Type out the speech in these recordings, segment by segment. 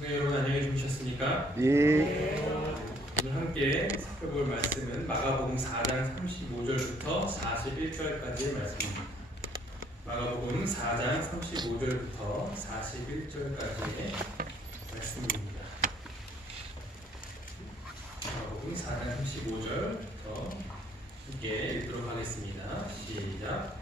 네, 여러분 안녕히 주무셨습니까? 예. 오늘 함께 살펴볼 말씀은 마가복음 4장 35절부터 41절까지의 말씀입니다. 마가복음 4장 35절부터 41절까지의 말씀입니다. 마가복음 4장 35절부터 함께 읽도록 하겠습니다. 시작.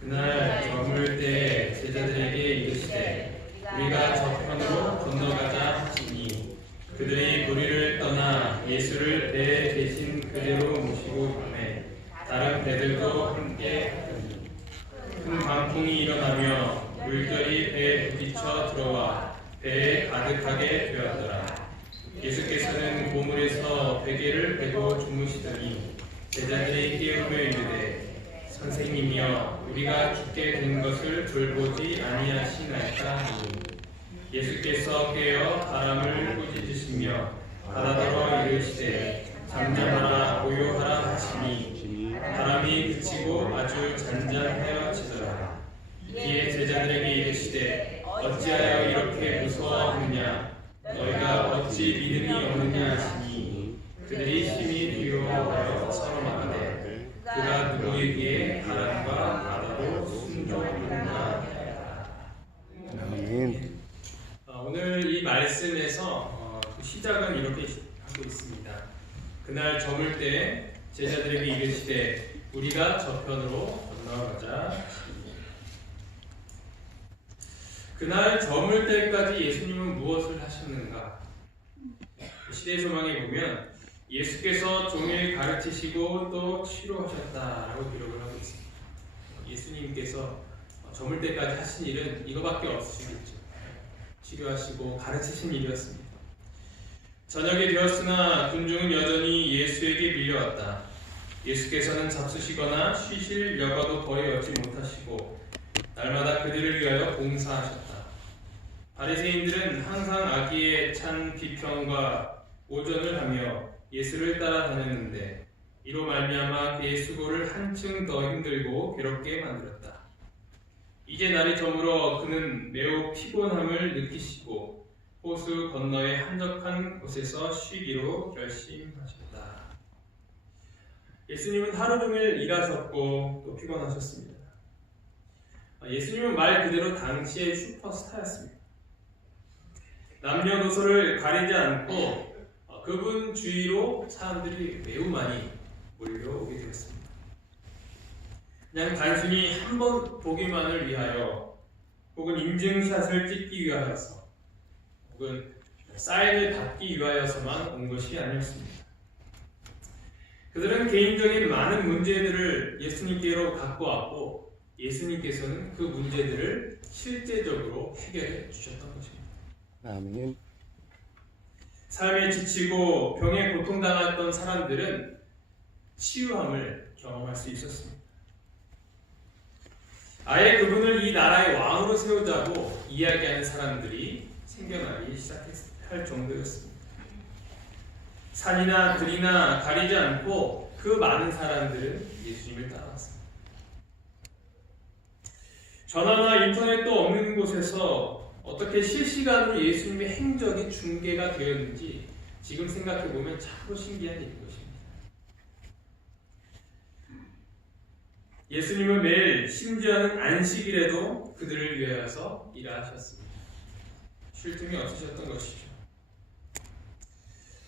그날 저물 때 제자들에게 이르시되 우리가 저편으로 건너가자 하시니 그들이 무리를 떠나 예수를 배에 계신 그대로 모시고 가매 다른 배들도 함께 하더니 큰 광풍이 일어나며 물결이 배에 부딪혀 들어와 배에 가득하게 되었더라. 예수께서는 보물에서 베개를 베고 주무시더니 제자들이 깨우며 이르되 선생님이여 우리가 죽게 된 것을 돌보지 아니하시나이까 하니 예수께서 깨어 바람을 꾸짖으시며 바다더러 이르시되 잠잠하라 고요하라 하시니 바람이 그치고 아주 잔잔하여지더라. 이에 제자들에게 이르시되 어찌하여 이렇게 무서워하느냐 너희가 어찌 믿음이 없느냐 하시니 그들이 심히 두려워하여 서로 말하되 그가 누구이기에 바람과 바다도 순종하는가 하였다. 아멘. 오늘 이 말씀에서 시작은 이렇게 하고 있습니다. 그날 저물 때 제자들에게 이르시되 우리가 저편으로 건너가자. 그날 저물 때까지 예수님은 무엇을 하셨는가? 시대 소망에 보면 예수께서 종일 가르치시고 또 치료하셨다라고 기록을 하고 있습니다. 예수님께서 저물 때까지 하신 일은 이거밖에 없으시겠죠. 치료하시고 가르치신 일이었습니다. 저녁이 되었으나 군중은 여전히 예수에게 밀려왔다. 예수께서는 잡수시거나 쉬실 여가도 거의 얻지 못하시고 날마다 그들을 위하여 봉사하셨다. 바리새인들은 항상 악의에 찬 비평과 오전을 하며 예수를 따라다녔는데 이로 말미암아 그의 수고를 한층 더 힘들고 괴롭게 만들었다. 이제 날이 저물어 그는 매우 피곤함을 느끼시고 호수 건너의 한적한 곳에서 쉬기로 결심하셨다. 예수님은 하루 종일 일하셨고 또 피곤하셨습니다. 예수님은 말 그대로 당시의 슈퍼스타였습니다. 남녀노소를 가리지 않고 그분 주위로 사람들이 매우 많이 몰려오게 되었습니다. 그냥 단순히 한 번 보기만을 위하여 혹은 인증샷을 찍기 위하여서 혹은 사인을 받기 위하여서만 온 것이 아니었습니다. 그들은 개인적인 많은 문제들을 예수님께로 갖고 왔고 예수님께서는 그 문제들을 실제적으로 해결해 주셨던 것입니다. 아멘. 삶에 지치고 병에 고통당했던 사람들은 치유함을 경험할 수 있었습니다. 아예 그분을 이 나라의 왕으로 세우자고 이야기하는 사람들이 생겨나기 시작할 정도였습니다. 산이나 들이나 가리지 않고 그 많은 사람들은 예수님을 따라왔습니다. 전화나 인터넷도 없는 곳에서 어떻게 실시간으로 예수님의 행적이 중계가 되었는지 지금 생각해보면 참으로 신기한 일인 것입니다. 예수님은 매일 심지어는 안식일에도 그들을 위하여서 일하셨습니다. 쉴 틈이 없으셨던 것이죠.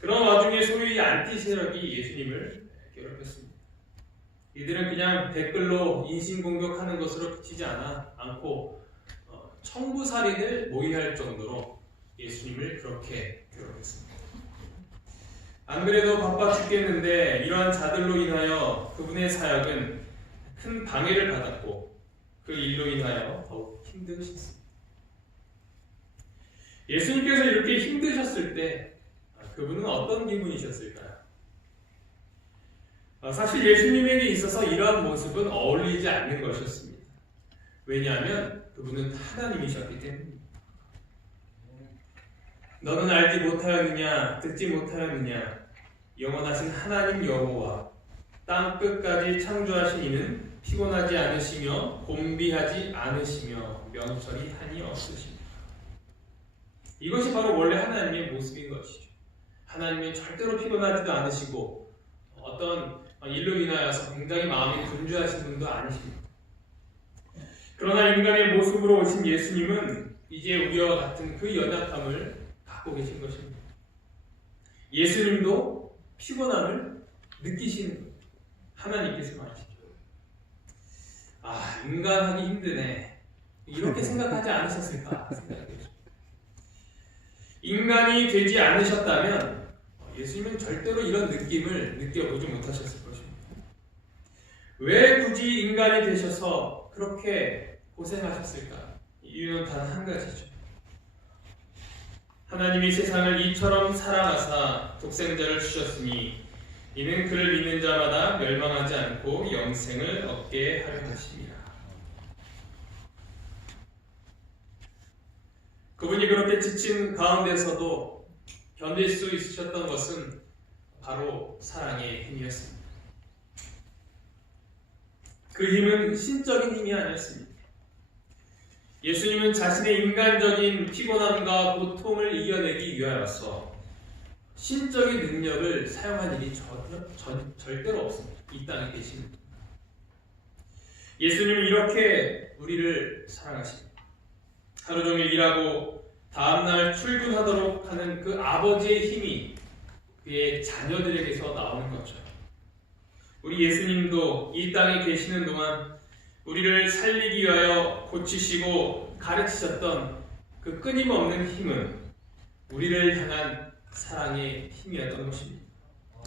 그런 와중에 소위 안티 세력이 예수님을 괴롭혔습니다. 이들은 그냥 댓글로 인신공격하는 것으로 그치지 않고 청부살인을 모의할 정도로 예수님을 그렇게 괴롭혔습니다. 안 그래도 바빠 죽겠는데 이러한 자들로 인하여 그분의 사역은 큰 방해를 받았고 그 일로 인하여 더욱 힘드셨습니다. 예수님께서 이렇게 힘드셨을 때 그분은 어떤 기분이셨을까요? 사실 예수님에게 있어서 이러한 모습은 어울리지 않는 것이었습니다. 왜냐하면 그분은 하나님이셨기 때문입니다. 너는 알지 못하였느냐 듣지 못하였느냐 영원하신 하나님 여호와 땅 끝까지 창조하신 이는 피곤하지 않으시며 곤비하지 않으시며 명철이 한이 없으십니다. 이것이 바로 원래 하나님의 모습인 것이죠. 하나님은 절대로 피곤하지도 않으시고 어떤 일로 인하여서 굉장히 마음이 분주하신 분도 아니십니다. 그러나 인간의 모습으로 오신 예수님은 이제 우리와 같은 그 연약함을 갖고 계신 것입니다. 예수님도 피곤함을 느끼시는 거예요. 하나님께서 말이시죠. 인간 하기 힘드네. 이렇게 생각하지 않으셨을까 생각해요. 인간이 되지 않으셨다면 예수님은 절대로 이런 느낌을 느껴보지 못하셨을 것입니다. 왜 굳이 인간이 되셔서 그렇게 고생하셨을까? 이유는 단 한 가지죠. 하나님이 세상을 이처럼 사랑하사 독생자를 주셨으니 이는 그를 믿는 자마다 멸망하지 않고 영생을 얻게 하려 하심이라. 그분이 그렇게 지친 가운데서도 견딜 수 있으셨던 것은 바로 사랑의 힘이었습니다. 그 힘은 신적인 힘이 아니었습니다. 예수님은 자신의 인간적인 피곤함과 고통을 이겨내기 위하여서 신적인 능력을 사용한 일이 절대로 없습니다. 이 땅에 계신 분. 예수님은 이렇게 우리를 사랑하십니다. 하루 종일 일하고 다음날 출근하도록 하는 그 아버지의 힘이 그의 자녀들에게서 나오는 것처럼 우리 예수님도 이 땅에 계시는 동안 우리를 살리기 위하여 고치시고 가르치셨던 그 끊임없는 힘은 우리를 향한 사랑의 힘이었던 것입니다.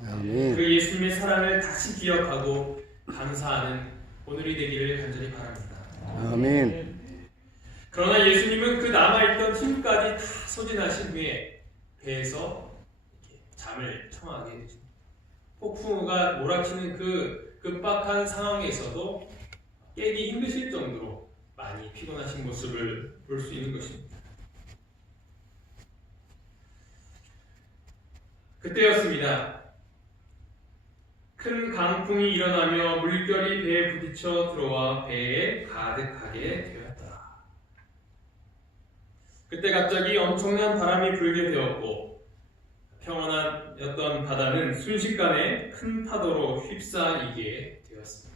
아멘. 그 예수님의 사랑을 다시 기억하고 감사하는 오늘이 되기를 간절히 바랍니다. 아멘. 그러나 예수님은 그 남아있던 힘까지 다 소진하신 후에 배에서 잠을 청하게 되십니다. 폭풍우가 몰아치는 그 급박한 상황에서도 깨기 힘드실 정도로 많이 피곤하신 모습을 볼 수 있는 것입니다. 그때였습니다. 큰 강풍이 일어나며 물결이 배에 부딪혀 들어와 배에 가득하게 되었다. 그때 갑자기 엄청난 바람이 불게 되었고 평온하였던 바다는 순식간에 큰 파도로 휩싸이게 되었습니다.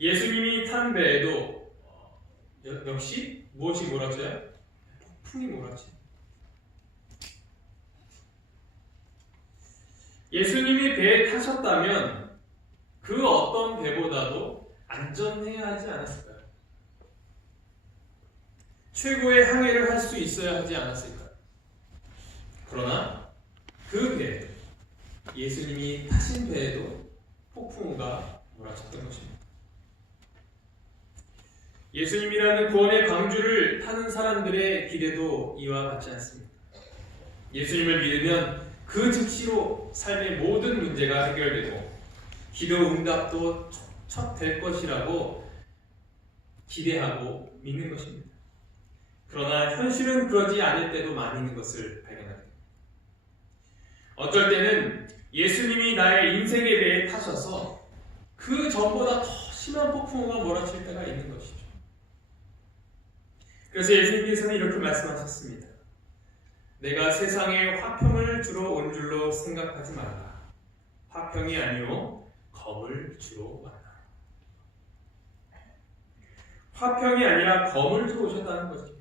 예수님이 탄 배에도 역시 무엇이 몰아쳐요? 폭풍이 몰아쳐요. 예수님이 배에 타셨다면 그 어떤 배보다도 안전해야 하지 않았을까요? 최고의 항해를 할 수 있어야 하지 않았을까요? 그러나 그 배, 예수님이 타신 배에도 폭풍우가 몰아쳤던 것입니다. 예수님이라는 구원의 방주를 타는 사람들의 기대도 이와 같지 않습니다. 예수님을 믿으면 그 즉시로 삶의 모든 문제가 해결되고 기도 응답도 척척 될 것이라고 기대하고 믿는 것입니다. 그러나 현실은 그러지 않을 때도 많이 있는 것을 발견하게 됩니다. 어쩔 때는 예수님이 나의 인생의 배에 타셔서 그 전보다 더 심한 폭풍우가 몰아칠 때가 있는 것이죠. 그래서 예수님께서는 이렇게 말씀하셨습니다. 내가 세상에 화평을 주러 온 줄로 생각하지 말라. 화평이 아니요 검을 주러 왔다. 화평이 아니라 검을 주러 오셨다는 거죠.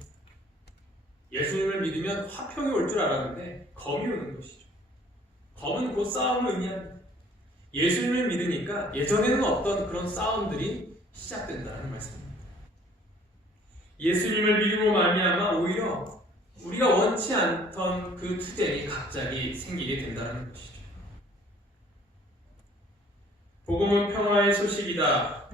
예수님을 믿으면 화평이 올 줄 알았는데 검이 오는 것이죠. 검은 곧 싸움을 의미합니다. 예수님을 믿으니까 예전에는 없던 그런 싸움들이 시작된다는 말씀입니다. 예수님을 믿음으로 말미암아 오히려 우리가 원치 않던 그 투쟁이 갑자기 생기게 된다는 것이죠. 복음은 평화의 소식이다.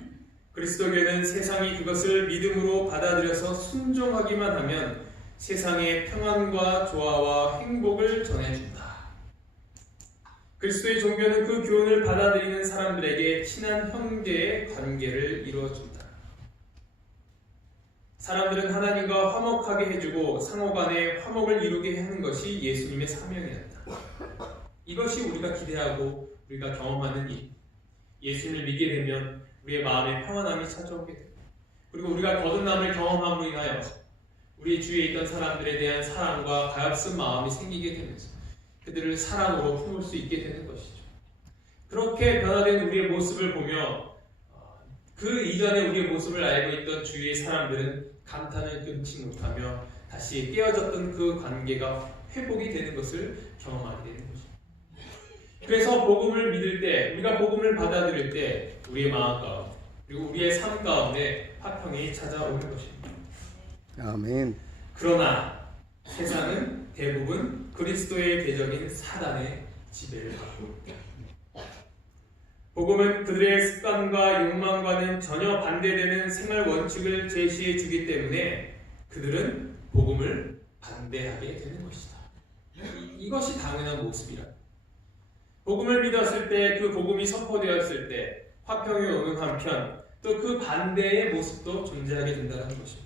그리스도교는 세상이 그것을 믿음으로 받아들여서 순종하기만 하면 세상에 평안과 조화와 행복을 전해준다. 그리스도의 종교는 그 교훈을 받아들이는 사람들에게 친한 형제의 관계를 이루어준다. 사람들은 하나님과 화목하게 해주고 상호간에 화목을 이루게 하는 것이 예수님의 사명이었다. 이것이 우리가 기대하고 우리가 경험하는 일. 예수님을 믿게 되면 우리의 마음에 평안함이 찾아오게 됩니다. 그리고 우리가 거듭남을 경험함으로 인하여 우리 주위에 있던 사람들에 대한 사랑과 가엾은 마음이 생기게 되면서 그들을 사랑으로 품을 수 있게 되는 것이죠. 그렇게 변화된 우리의 모습을 보며 그 이전에 우리의 모습을 알고 있던 주위의 사람들은 감탄을 끊지 못하며 다시 깨어졌던 그 관계가 회복이 되는 것을 경험하게 되는 것입니다. 그래서 복음을 믿을 때, 우리가 복음을 받아들일 때 우리의 마음 가운데 그리고 우리의 삶 가운데 화평이 찾아오는 것입니다. 아멘. 그러나 세상은 대부분 그리스도의 대적인 사단의 지배를 받고 있다. 복음은 그들의 습관과 욕망과는 전혀 반대되는 생활 원칙을 제시해 주기 때문에 그들은 복음을 반대하게 되는 것이다. 이것이 당연한 모습이라. 복음을 믿었을 때, 그 복음이 선포되었을 때 화평이 오는 한편 또 그 반대의 모습도 존재하게 된다는 것입니다.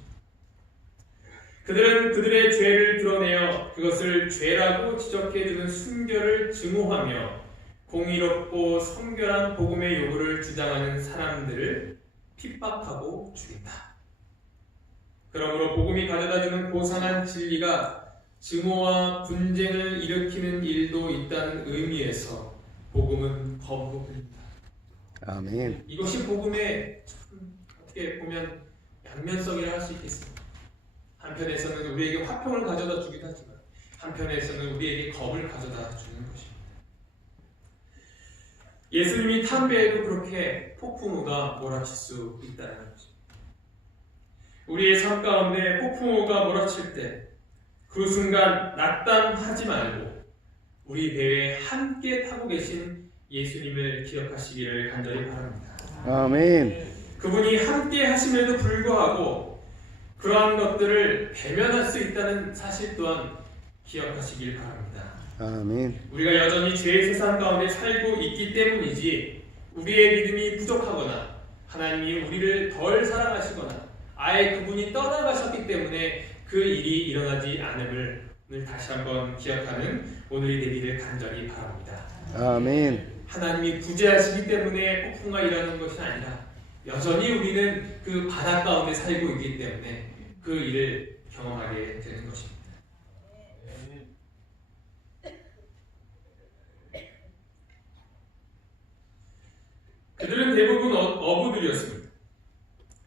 그들은 그들의 죄를 드러내어 그것을 죄라고 지적해주는 순결을 증오하며 공의롭고 성결한 복음의 요구를 주장하는 사람들을 핍박하고 죽인다. 그러므로 복음이 가져다주는 고상한 진리가 증오와 분쟁을 일으키는 일도 있다는 의미에서 복음은 거부됩니다. 아멘. 이것이 복음의 어떻게 보면 양면성이라 할 수 있겠습니다. 한편에서는 우리에게 화평을 가져다 주기도 하지만 한편에서는 우리에게 겁을 가져다 주는 것입니다. 예수님이 탄배에도 그렇게 폭풍우가 몰아칠 수 있다는 것입니다. 우리의 삶 가운데 폭풍우가 몰아칠 때 그 순간 낙담하지 말고 우리 배에 함께 타고 계신 예수님을 기억하시기를 간절히 바랍니다. 아멘. 그분이 함께 하심에도 불구하고 그러한 것들을 배면할 수 있다는 사실 또한 기억하시길 바랍니다. 아멘. 우리가 여전히 죄의 세상 가운데 살고 있기 때문이지 우리의 믿음이 부족하거나 하나님이 우리를 덜 사랑하시거나 아예 그분이 떠나가셨기 때문에 그 일이 일어나지 않음을 오늘 다시 한번 기억하는 오늘이 되기를 간절히 바랍니다. 아멘. 하나님이 구제하시기 때문에 폭풍가 일어나는 것이 아니라 여전히 우리는 그 바다 가운데 살고 있기 때문에 그 일을 경험하게 되는 것입니다. 그들은 대부분 어부들이었습니다.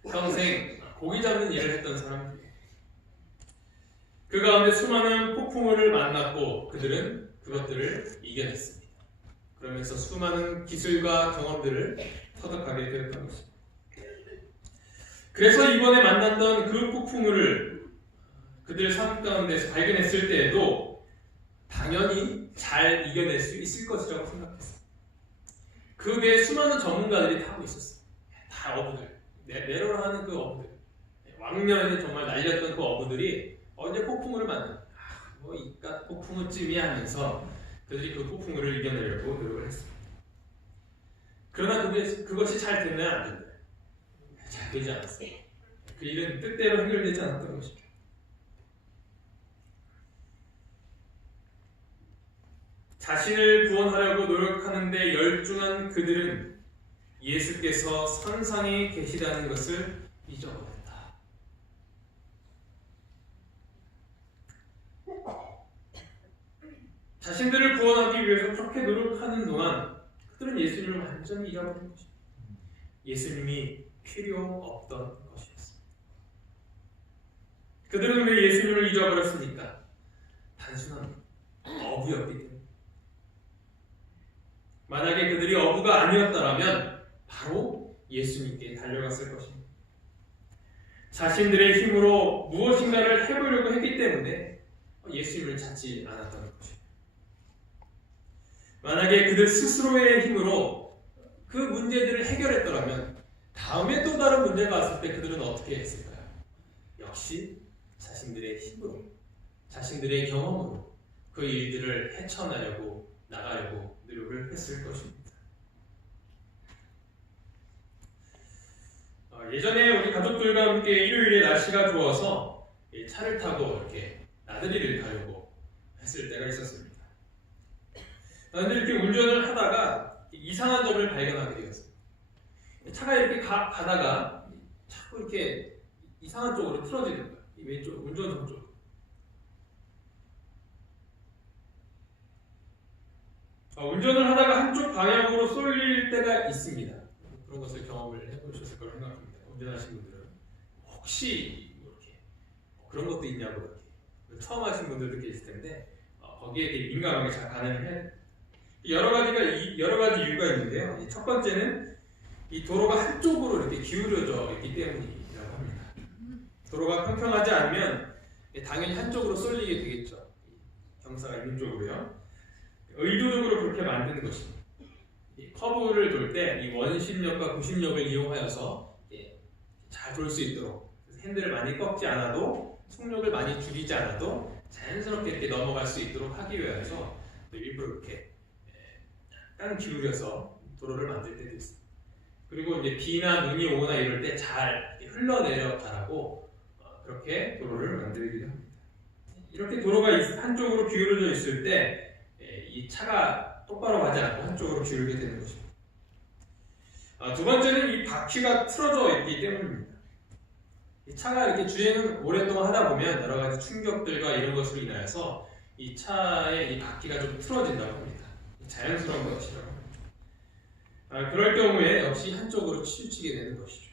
평생 고기 잡는 일을 했던 사람들이에요. 그 가운데 수많은 폭풍우를 만났고 그들은 그것들을 이겨냈습니다. 그러면서 수많은 기술과 경험들을 터득하게 되었던 것입니다. 그래서 이번에 만났던 그 폭풍우를 그들 삶 가운데서 발견했을 때에도 당연히 잘 이겨낼 수 있을 것이라고 생각했어요. 그 배에 수많은 전문가들이 타고 있었어요. 다 어부들, 내로라 하는 그 어부들, 왕년에 정말 날렸던 그 어부들이 언제 폭풍우를 만나? 뭐 이깟 폭풍우쯤이 하면서 그들이 그 폭풍우를 이겨내려고 노력을 했습니다. 그러나 그것이 잘 됐나요? 안 됐나요? 잘 되지 않았어요. 그 일은 뜻대로 해결되지 않았던 것입니다. 자신을 구원하려고 노력하는데 열중한 그들은 예수께서 선상에 계시다는 것을 잊어버렸다. 자신들을 구원하기 위해서 그렇게 노력하는 동안 그들은 예수님을 완전히 잊어버린 것입니다. 예수님이 필요 없던 것이었습니다. 그들은 왜 예수님을 잊어버렸습니까? 단순한 어부였기 때문에. 만약에 그들이 어부가 아니었다면 바로 예수님께 달려갔을 것입니다. 자신들의 힘으로 무엇인가를 해보려고 했기 때문에 예수님을 찾지 않았던 것입니다. 만약에 그들 스스로의 힘으로 그 문제들을 해결했더라면 다음에 또 다른 문제가 왔을 때 그들은 어떻게 했을까요? 역시 자신들의 힘으로, 자신들의 경험으로 그 일들을 헤쳐나가려고 노력을 했을 것입니다. 예전에 우리 가족들과 함께 일요일에 날씨가 좋아서 차를 타고 이렇게 나들이를 가려고 했을 때가 있었습니다. 그런데 이렇게 운전을 하다가 이상한 점을 발견하게 되었어요. 차가 이렇게 가다가 자꾸 이렇게 이상한 쪽으로 틀어지는 거예요. 이 왼쪽 운전석 쪽. 운전을 하다가 한쪽 방향으로 쏠릴 때가 있습니다. 그런 것을 경험을 해보셨을 거라고 생각합니다. 운전하신 분들은 혹시 이렇게 그런 것도 있냐고 이렇게 처음 하신 분들도 계실 텐데 거기에 되게 민감하게 잘 반응을 해야 돼요. 여러 가지 이유가 있는데요. 첫 번째는 이 도로가 한쪽으로 이렇게 기울여져 있기 때문이라고 합니다. 도로가 평평하지 않으면 당연히 한쪽으로 쏠리게 되겠죠. 경사가 있는 쪽으로요. 의도적으로 그렇게 만드는 것입니다. 커브를 돌 때 이 원심력과 구심력을 이용하여서 잘 돌 수 있도록 핸들을 많이 꺾지 않아도 속력을 많이 줄이지 않아도 자연스럽게 이렇게 넘어갈 수 있도록 하기 위해서 일부러 이렇게 약간 기울여서 도로를 만들 때도 있습니다. 그리고 이제 비나 눈이 오거나 이럴 때 잘 흘러내려 가라고 그렇게 도로를 만들기도 합니다. 이렇게 도로가 한쪽으로 기울어져 있을 때 이 차가 똑바로 가지 않고 한쪽으로 기울게 되는 것입니다. 두 번째는 이 바퀴가 틀어져 있기 때문입니다. 이 차가 이렇게 주행을 오랫동안 하다 보면 여러 가지 충격들과 이런 것으로 인하여서 이 차의 이 바퀴가 좀 틀어진다고 합니다. 자연스러운 것이라고 합니다. 그럴 경우에 역시 한쪽으로 치우치게 되는 것이죠.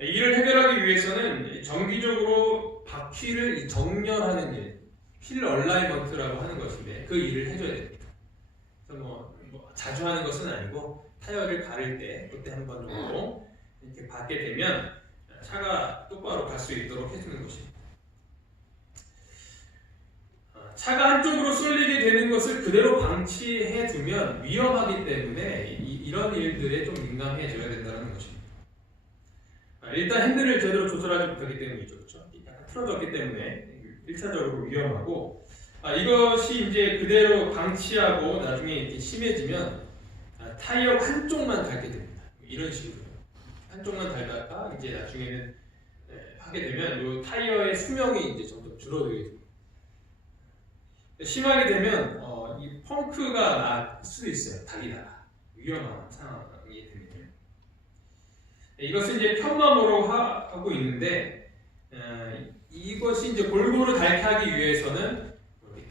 이를 해결하기 위해서는 정기적으로 바퀴를 정렬하는 일, 휠 얼라이먼트라고 하는 것인데 그 일을 해줘야 됩니다. 그래서 뭐 자주 하는 것은 아니고 타이어를 가를 때 그때 한 번 정도 이렇게 받게 되면 차가 똑바로 갈 수 있도록 해주는 것입니다. 차가 한쪽으로 쏠리게 되는 것을 그대로 방치해 두면 위험하기 때문에 이런 일들에 좀 민감해져야 된다는 것입니다. 일단 핸들을 제대로 조절하지 못하기 때문이죠. 그렇죠? 약간 틀어졌기 때문에 1차적으로 위험하고 이것이 이제 그대로 방치하고 나중에 이렇게 심해지면 타이어 한쪽만 닳게 됩니다. 이런 식으로 한쪽만 닳다가 이제 나중에는 하게 되면 이 타이어의 수명이 이제 점점 줄어들게 됩니다. 심하게 되면 이 펑크가 날 수도 있어요. 닭이다가 위험한 상황이 됩니다. 이것은 이제 편마모로 하고 있는데 이것이 이제 골고루 닳게 하기 위해서는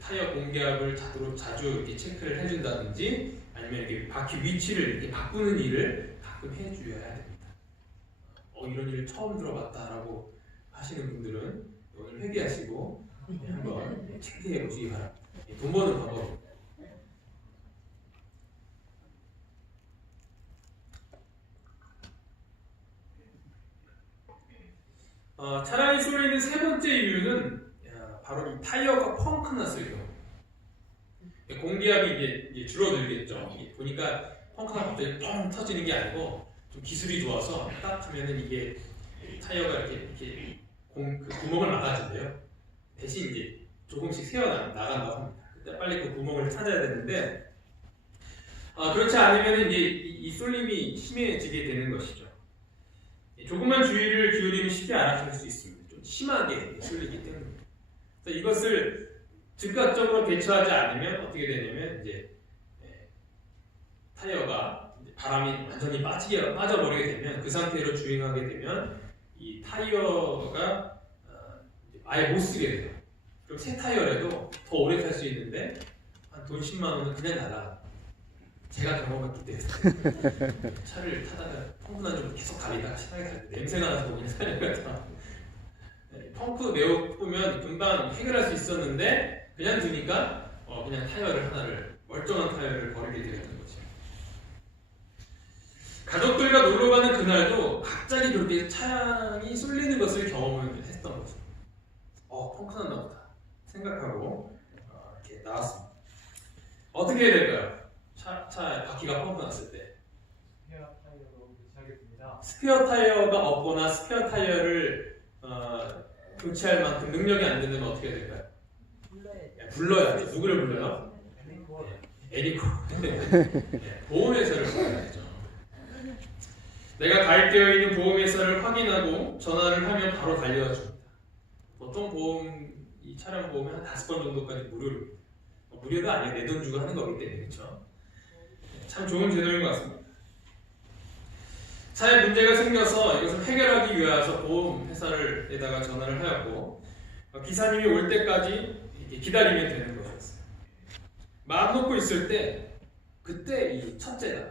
타이어 공기압을 자주 이렇게 체크를 해준다든지 아니면 이렇게 바퀴 위치를 이렇게 바꾸는 일을 가끔 해줘야 됩니다. 이런 일을 처음 들어봤다라고 하시는 분들은 오늘 회개하시고 한번 체크해 보시기 바랍니다. 돈 버는 방법입니다. 차량이 쏠리는 세 번째 이유는 바로 이 타이어가 펑크 났을 경우. 공기압이 이제 줄어들겠죠. 보니까 펑크가 갑자기 뻥 터지는 게 아니고 좀 기술이 좋아서 딱 하면은 이게 타이어가 이렇게 그 구멍을 막아준대요. 대신 이제 조금씩 새어 나간다고 합니다. 그때 빨리 그 구멍을 찾아야 되는데 그렇지 않으면 이제 이 쏠림이 심해지게 되는 것이죠. 조금만 주의를 기울이면 쉽게 알아챌 수 있습니다. 좀 심하게 쏠리기 때문에. 그래서 이것을 즉각적으로 대처하지 않으면 어떻게 되냐면 이제 타이어가 이제 바람이 완전히 빠져버리게 되면 그 상태로 주행하게 되면 이 타이어가 아예 못 쓰게 돼요. 그럼 새 타이어라도 더 오래 탈 수 있는데 한 돈 10만 원은 그냥 날아가. 제가 경험했기 때문에 차를 타다가 펑크 난 좀 계속 달리다가 신나게 달 때 냄새가 나서 그냥 살려야 펑크 매우 보면 금방 해결할 수 있었는데 그냥 두니까 그냥 타이어를 하나를 멀쩡한 타이어를 버리게 되는 거죠. 가족들과 놀러 가는 그날도 갑자기 그렇게 차량이 쏠리는 것을 경험을 했던 거죠. 펑크 났나 보다 생각하고 이렇게 나왔습니다. 어떻게 해야 될까요? 차 바퀴가 펑크 났을 때 스페어 타이어로 교체하겠습니다. 스페어 타이어가 없거나 스페어 타이어를 교체할 만큼 능력이 안 되면 어떻게 해야 될까요? 불러야죠. 누구를 불러요? 에리코. 보험회사를 불러야죠. 내가 가입되어 있는 보험회사를 확인하고 전화를 하면 바로 달려와 줍니다. 보통 이 차량 보험은 한 5번 정도까지 무료입니다. 무료도 아니에요. 내 돈 주고 하는 거기 때문에 그렇죠. 참 좋은 제도인 것 같습니다. 차에 문제가 생겨서 이것을 해결하기 위해서 보험회사에다가 전화를 하였고 기사님이 올 때까지 이렇게 기다리면 되는 것이었어요. 마음 놓고 있을 때 그때 이 첫째가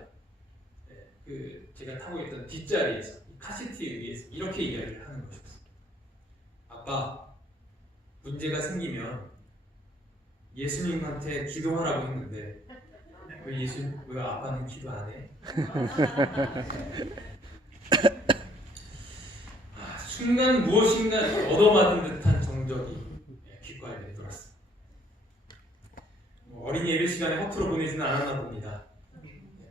제가 타고 있던 뒷자리에서 카시트 위에서 이렇게 이야기를 하는 것이었어요. 아빠, 문제가 생기면 예수님한테 기도하라고 했는데 왜 아빠는 기도 안 해? 순간 무엇인가 얻어맞은 듯한 정적이 귓가에 맴돌았어요. 어린이 예배 시간에 허투루 보내지는 않았나 봅니다.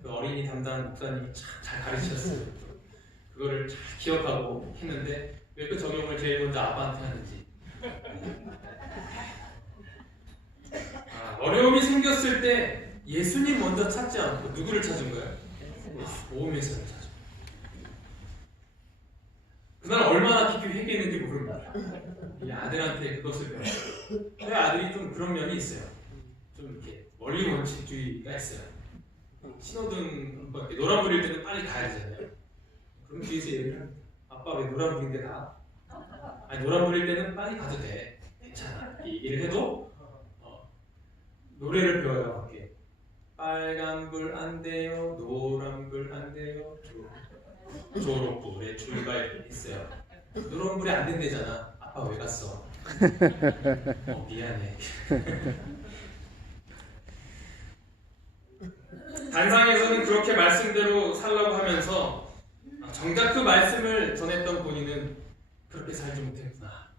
그 어린이 담당 목사님이 참 잘 가르치셨어요. 그거를 잘 기억하고 했는데 왜 그 적용을 제일 먼저 아빠한테 하는지. 어려움이 생겼을 때 예수님 먼저 찾지 않고 누구를 찾은 거예요? 보험회사를 찾은 거예요. 그날 얼마나 깊이 회개했는지 모릅니다. 이 아들한테 그것을 배웠어요. 저희 아들이 좀 그런 면이 있어요. 좀 이렇게 원리 원칙주의가 있어요. 신호등 노란 불일 때는 빨리 가야 되잖아요. 그럼 뒤에서 얘기를 합니다. 아빠 왜 노란 불인데 가? 아니 노란 불일 때는 빨리 가도 돼. 괜찮아. 이 얘기를 해도 노래를 배워요. 이렇게 빨간불 안 돼요, 노란불 안 돼요, 초록불에 출발했어요. 노란불이 안 된대잖아. 아빠 왜 갔어? 미안해. 단상에서는 그렇게 말씀대로 살라고 하면서 정작 그 말씀을 전했던 본인은 그렇게 살지 못했구나.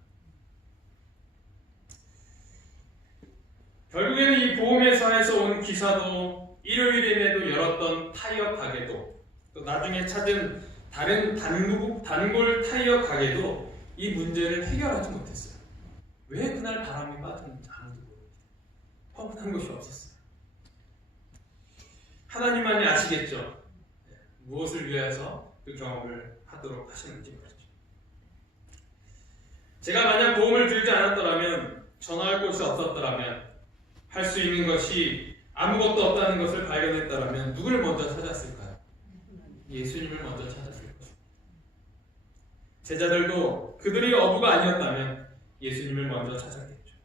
결국에는 이 보험회사에서 온 기사도 일요일임에도 열었던 타이어 가게도 또 나중에 찾은 다른 단골 타이어 가게도 이 문제를 해결하지 못했어요. 왜 그날 바람이 빠졌는지 아무도 모릅니다. 펑크난 것이 없었어요. 하나님만이 아시겠죠. 무엇을 위해서 그 경험을 하도록 하시는지 말이죠. 제가 만약 보험을 들지 않았더라면, 전화할 곳이 없었더라면, 할 수 있는 것이 아무것도 없다는 것을 발견했더라면 누구를 먼저 찾았을까요? 예수님을 먼저 찾았을 것입니다. 제자들도 그들이 어부가 아니었다면 예수님을 먼저 찾았겠죠.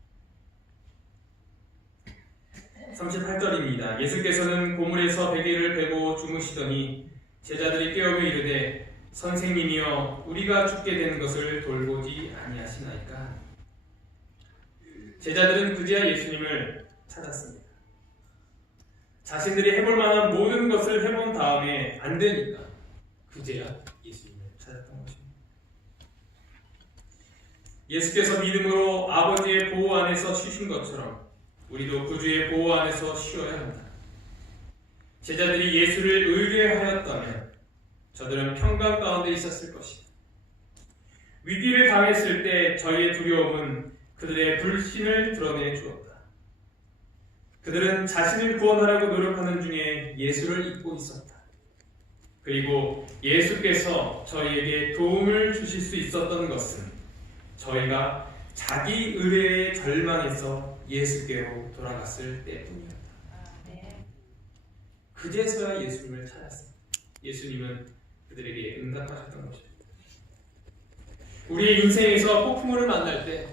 38절입니다. 예수께서는 고물에서 베개를 베고 주무시더니 제자들이 깨우며 이르되 선생님이여 우리가 죽게 되는 것을 돌보지 아니하시나이까. 제자들은 그제야 예수님을 찾았습니다. 자신들이 해볼 만한 모든 것을 해본 다음에 안 되니까 그제야 예수님을 찾았던 것입니다. 예수께서 믿음으로 아버지의 보호 안에서 쉬신 것처럼 우리도 구주의 보호 안에서 쉬어야 한다. 제자들이 예수를 의뢰하였다면 저들은 평강 가운데 있었을 것이다. 위기를 당했을 때 저희의 두려움은 그들의 불신을 드러내 주었다. 그들은 자신을 구원하려고 노력하는 중에 예수를 잊고 있었다. 그리고 예수께서 저희에게 도움을 주실 수 있었던 것은 저희가 자기 의뢰에 절망해서 예수께로 돌아갔을 때뿐이었다. 그제서야 예수님을 찾았습니다. 예수님은 그들에게 응답하셨던 것입니다. 우리의 인생에서 폭풍우를 만날 때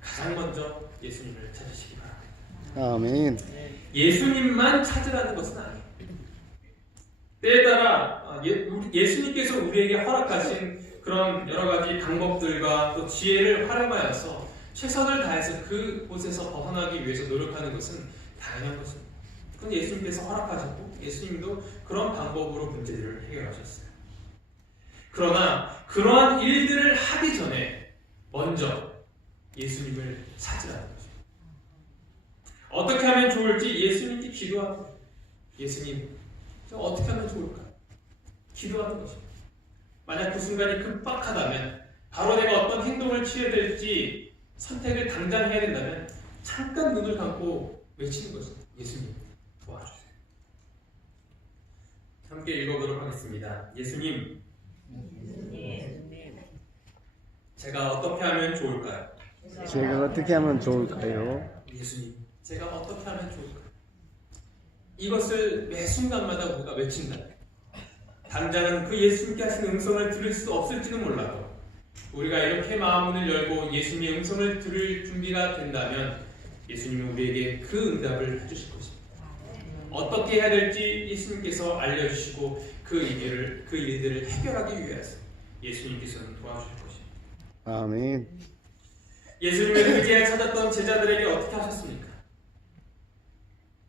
가장 먼저 예수님을 찾으시기 바랍니다. 아멘. 예수님만 찾으라는 것은 아니에요. 때에 따라 예수님께서 우리에게 허락하신 그런 여러 가지 방법들과 또 지혜를 활용하여서 최선을 다해서 그곳에서 벗어나기 위해서 노력하는 것은 당연한 것입니다. 그건 예수님께서 허락하셨고 예수님도 그런 방법으로 문제들을 해결하셨어요. 그러나 그러한 일들을 하기 전에 먼저 예수님을 찾으라는 거죠. 어떻게 하면 좋을지 예수님께 기도하는 거예요. 예수님, 저 어떻게 하면 좋을까요? 기도하는 것입니다. 만약 그 순간이 급박하다면 바로 내가 어떤 행동을 취해야 될지 선택을 당장 해야 된다면 잠깐 눈을 감고 외치는 것입니다. 예수님, 도와주세요. 함께 읽어보도록 하겠습니다. 예수님, 제가 어떻게 하면 좋을까요? 제가 어떻게 하면 좋을까요? 예수님, 제가 어떻게 하면 좋을까요? 이것을 매 순간마다 우리가 외친다. 당장은 그 예수님께 하시는 음성을 들을 수 없을지는 몰라도 우리가 이렇게 마음문을 열고 예수님의 음성을 들을 준비가 된다면 예수님은 우리에게 그 응답을 해주실 것입니다. 어떻게 해야 될지 예수님께서 알려주시고 그 일들을 해결하기 위해서 예수님께서는 도와주실 것입니다. 아멘. 예수님을 의지하여 찾았던 제자들에게 어떻게 하셨습니까?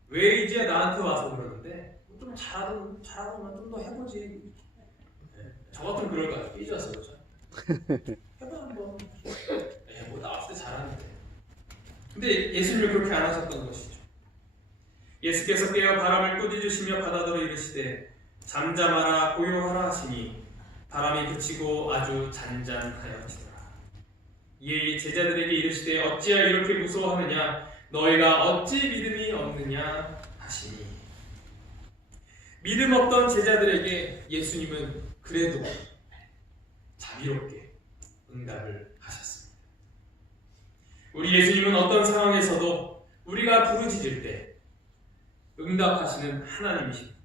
왜 이제야 나한테 와서 그러는데 좀 잘하더만 좀 더 해보지. 저 같으면 그럴 것 같아요. 삐져서 그렇죠. 해봐 한번. 뭐 나왔을 때 잘하는데. 근데 예수님은 그렇게 안 하셨던 것이죠. 예수께서 깨어 바람을 꾸짖으시며 바다더러 이르시되 잠잠하라 고요하라 하시니 바람이 그치고 아주 잔잔하여지더라. 이에 제자들에게 이르시되 어찌하여 이렇게 무서워하느냐 너희가 어찌 믿음이 없느냐 하시니 믿음 없던 제자들에게 예수님은 그래도 자비롭게 응답을 하셨습니다. 우리 예수님은 어떤 상황에서도 우리가 부르짖을 때 응답하시는 하나님이십니다.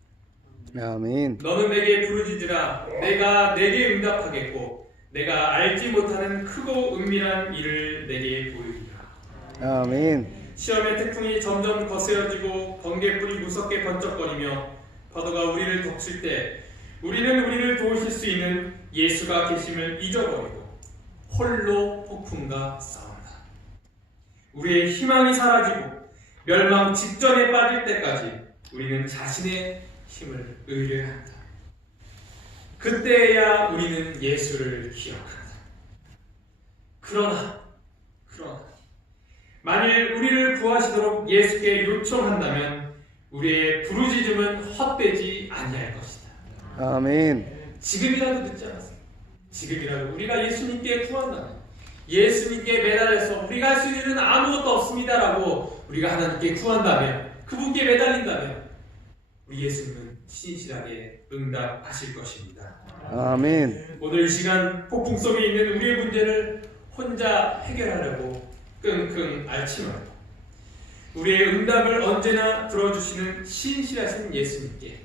아멘. 너는 내게 부르짖으라 내가 내게 응답하겠고 내가 알지 못하는 크고 은밀한 일을 내게 보이리라. 아멘. 시험의 태풍이 점점 거세어지고 번개불이 무섭게 번쩍거리며 파도가 우리를 덮칠 때 우리는 우리를 도우실 수 있는 예수가 계심을 잊어버리고 홀로 폭풍과 싸운다. 우리의 희망이 사라지고 멸망 직전에 빠질 때까지 우리는 자신의 힘을 의뢰한다. 그때야 우리는 예수를 기억한다. 그러나 만일 우리를 구하시도록 예수께 요청한다면 우리의 부르짖음은 헛되지 아니할 것이다. 아멘. 지금이라도 늦지 않았습니다. 지금이라도 우리가 예수님께 구한다면 예수님께 매달려서 우리가 할 수 있는 일은 아무것도 없습니다라고 우리가 하나님께 구한다면 그분께 매달린다면 우리 예수님은 신실하게 응답하실 것입니다. 아멘. 오늘 이 시간 폭풍 속에 있는 우리의 문제를 혼자 해결하려고 끙끙 앓지 말고 우리의 응답을 언제나 들어주시는 신실하신 예수님께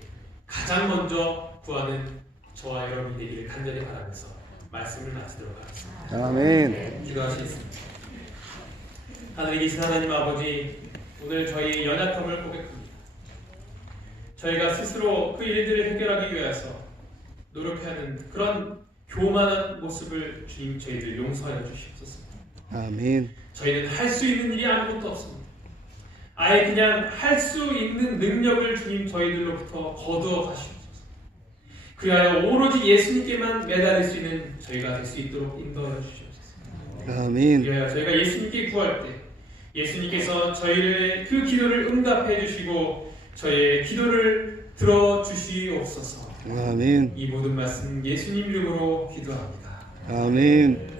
가장 먼저 구하는 저와 여러분이 되기를 간절히 바라면서 말씀을 마치도록 하겠습니다. 아멘. 기도하시겠습니다. 하늘에 계신 하나님 아버지, 오늘 저희 연약함을 고백합니다. 저희가 스스로 그 일들을 해결하기 위해서 노력하는 그런 교만한 모습을 주님 저희들 용서하여 주시옵소서. 아멘. 저희는 할 수 있는 일이 아무것도 없습니다. 아예 그냥 할 수 있는 능력을 주님 저희들로부터 거두어 가시옵소서. 그리하여 오로지 예수님께만 매달릴 수 있는 저희가 될 수 있도록 인도하여 주시옵소서. 아멘. 그리하여 저희가 예수님께 구할 때 예수님께서 저희의 그 기도를 응답해 주시고 저희의 기도를 들어주시옵소서. 아멘. 이 모든 말씀 예수님 이름으로 기도합니다. 아멘.